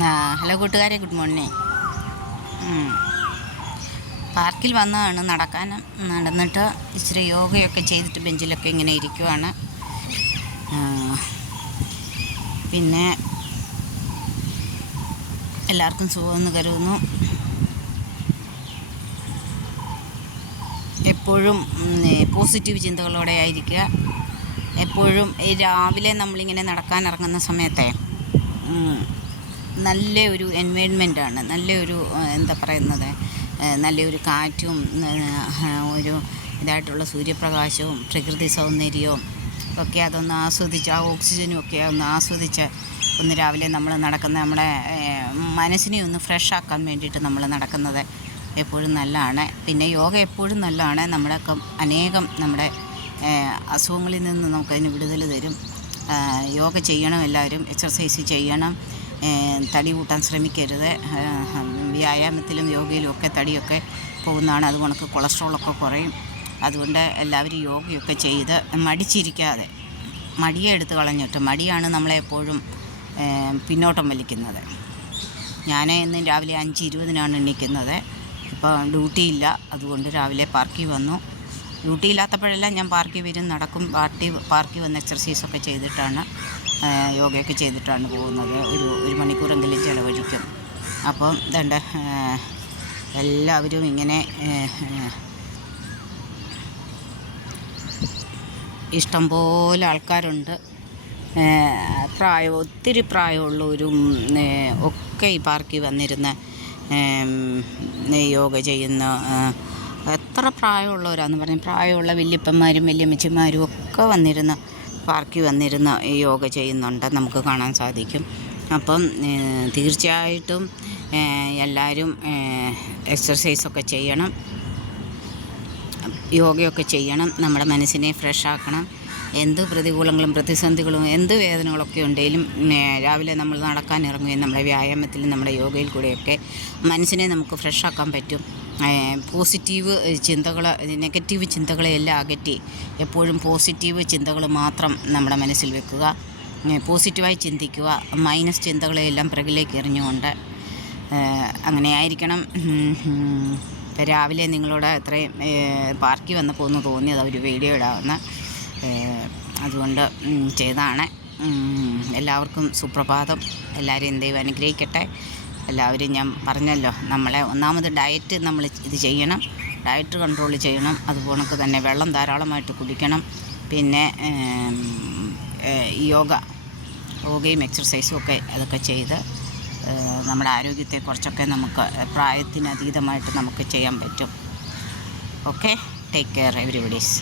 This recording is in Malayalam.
ഹലോ കൂട്ടുകാരെ, ഗുഡ് മോർണിംഗ്. പാർക്കിൽ വന്നതാണ് നടന്നിട്ട് ഇച്ചിരി യോഗയൊക്കെ ചെയ്തിട്ട് ബെഞ്ചിലൊക്കെ ഇങ്ങനെ ഇരിക്കുവാണ്. പിന്നെ എല്ലാവർക്കും സുഖമെന്ന് കരുതുന്നു. എപ്പോഴും പോസിറ്റീവ് ചിന്തകളോടെ ആയിരിക്കുക. എപ്പോഴും രാവിലെ നമ്മളിങ്ങനെ നടക്കാൻ ഇറങ്ങുന്ന സമയത്തെ നല്ലൊരു എൻവയോൺമെൻറ്റാണ്, നല്ലൊരു എന്താ പറയുന്നത്, നല്ലൊരു കാറ്റും ഒരു ഇതായിട്ടുള്ള സൂര്യപ്രകാശവും പ്രകൃതി സൗന്ദര്യവും ഒക്കെ അതൊന്ന് ആസ്വദിച്ച്, ആ ഓക്സിജനും ഒക്കെ ഒന്ന് ആസ്വദിച്ച് ഒന്ന് രാവിലെ നമ്മൾ നടക്കുന്ന നമ്മുടെ മനസ്സിനെ ഒന്ന് ഫ്രഷ് ആക്കാൻ വേണ്ടിയിട്ട് നമ്മൾ നടക്കുന്നത് എപ്പോഴും നല്ലതാണ്. പിന്നെ യോഗ എപ്പോഴും നല്ലതാണ്. അനേകം നമ്മുടെ അസുഖങ്ങളിൽ നിന്ന് നമുക്കതിന് വിടുതൽ തരും. യോഗ ചെയ്യണം, എല്ലാവരും എക്സർസൈസ് ചെയ്യണം. തടി കൂട്ടാൻ ശ്രമിക്കരുത്. വ്യായാമത്തിലും യോഗയിലും ഒക്കെ തടിയൊക്കെ പോകുന്നതാണ്. അതുകൊണ്ട് കൊളസ്ട്രോളൊക്കെ കുറയും. അതുകൊണ്ട് എല്ലാവരും യോഗയൊക്കെ ചെയ്ത് മടിച്ചിരിക്കാതെ, മടിയെ എടുത്ത് കളഞ്ഞിട്ട്, മടിയാണ് നമ്മളെപ്പോഴും പിന്നോട്ടം വലിക്കുന്നത്. ഞാൻ ഇന്ന് രാവിലെ 5:20 എണീക്കുന്നത്. ഇപ്പോൾ ഡ്യൂട്ടിയില്ല, അതുകൊണ്ട് രാവിലെ പാർക്കിൽ വന്നു. ഡ്യൂട്ടി ഇല്ലാത്തപ്പോഴെല്ലാം ഞാൻ പാർക്കിൽ വരും, നടക്കും. പാർക്കിൽ വന്ന് എക്സർസൈസൊക്കെ ചെയ്തിട്ടാണ്, യോഗയൊക്കെ ചെയ്തിട്ടാണ് പോകുന്നത്. ഒരു മണിക്കൂറെങ്കിലും ചിലവഴിക്കും. അപ്പം ഇതുണ്ട്, എല്ലാവരും ഇങ്ങനെ ഇഷ്ടംപോലെ ആൾക്കാരുണ്ട്. ഒത്തിരി പ്രായമുള്ളവരും ഒക്കെ ഈ പാർക്കിൽ വന്നിരുന്ന് യോഗ ചെയ്യുന്ന, എത്ര പ്രായമുള്ളവരാന്ന് പറഞ്ഞാൽ പ്രായമുള്ള വല്യപ്പന്മാരും വല്യമ്മച്ചിമാരും ഒക്കെ വന്നിരുന്ന് പാർക്കിൽ വന്നിരുന്ന് യോഗ ചെയ്യുന്നുണ്ട്, നമുക്ക് കാണാൻ സാധിക്കും. അപ്പം തീർച്ചയായിട്ടും എല്ലാവരും എക്സർസൈസൊക്കെ ചെയ്യണം, യോഗയൊക്കെ ചെയ്യണം. നമ്മുടെ മനസ്സിനെ ഫ്രഷ് ആക്കണം. എന്ത് പ്രതികൂലങ്ങളും പ്രതിസന്ധികളും എന്ത് വേദനകളൊക്കെ ഉണ്ടെങ്കിലും രാവിലെ നമ്മൾ നടക്കാൻ ഇറങ്ങുകയും നമ്മുടെ വ്യായാമത്തിലും നമ്മുടെ യോഗയിൽ കൂടെയൊക്കെ മനസ്സിനെ നമുക്ക് ഫ്രഷ് ആക്കാൻ പറ്റും. പോസിറ്റീവ് ചിന്തകൾ, നെഗറ്റീവ് ചിന്തകളെയെല്ലാം അകറ്റി എപ്പോഴും പോസിറ്റീവ് ചിന്തകൾ മാത്രം നമ്മുടെ മനസ്സിൽ വെക്കുക. പോസിറ്റീവായി ചിന്തിക്കുക. മൈനസ് ചിന്തകളെയെല്ലാം പിറകിലേക്ക് എറിഞ്ഞുകൊണ്ട് അങ്ങനെ ആയിരിക്കണം. ഇപ്പോൾ രാവിലെ നിങ്ങളോട് ഇത്രയും പാർക്കിൽ വന്നപ്പോൾ ഒന്ന് തോന്നിയത് ഒരു വീഡിയോ ഇടാവുന്ന, അതുകൊണ്ട് ചെയ്താണ്. എല്ലാവർക്കും സുപ്രഭാതം. എല്ലാവരെയും ദൈവം അനുഗ്രഹിക്കട്ടെ. എല്ലാവരും ഞാൻ പറഞ്ഞല്ലോ, നമ്മളെ ഒന്നാമത് ഡയറ്റ് നമ്മൾ ഇത് ചെയ്യണം, ഡയറ്റ് കൺട്രോൾ ചെയ്യണം. അതുപോലെ തന്നെ വെള്ളം ധാരാളമായിട്ട് കുടിക്കണം. പിന്നെ യോഗയും എക്സർസൈസും ഒക്കെ അതൊക്കെ ചെയ്ത് നമ്മുടെ ആരോഗ്യത്തെ കുറച്ചൊക്കെ നമുക്ക് പ്രായത്തിനതീതമായിട്ട് നമുക്ക് ചെയ്യാൻ പറ്റും. Okay, take care everybody's.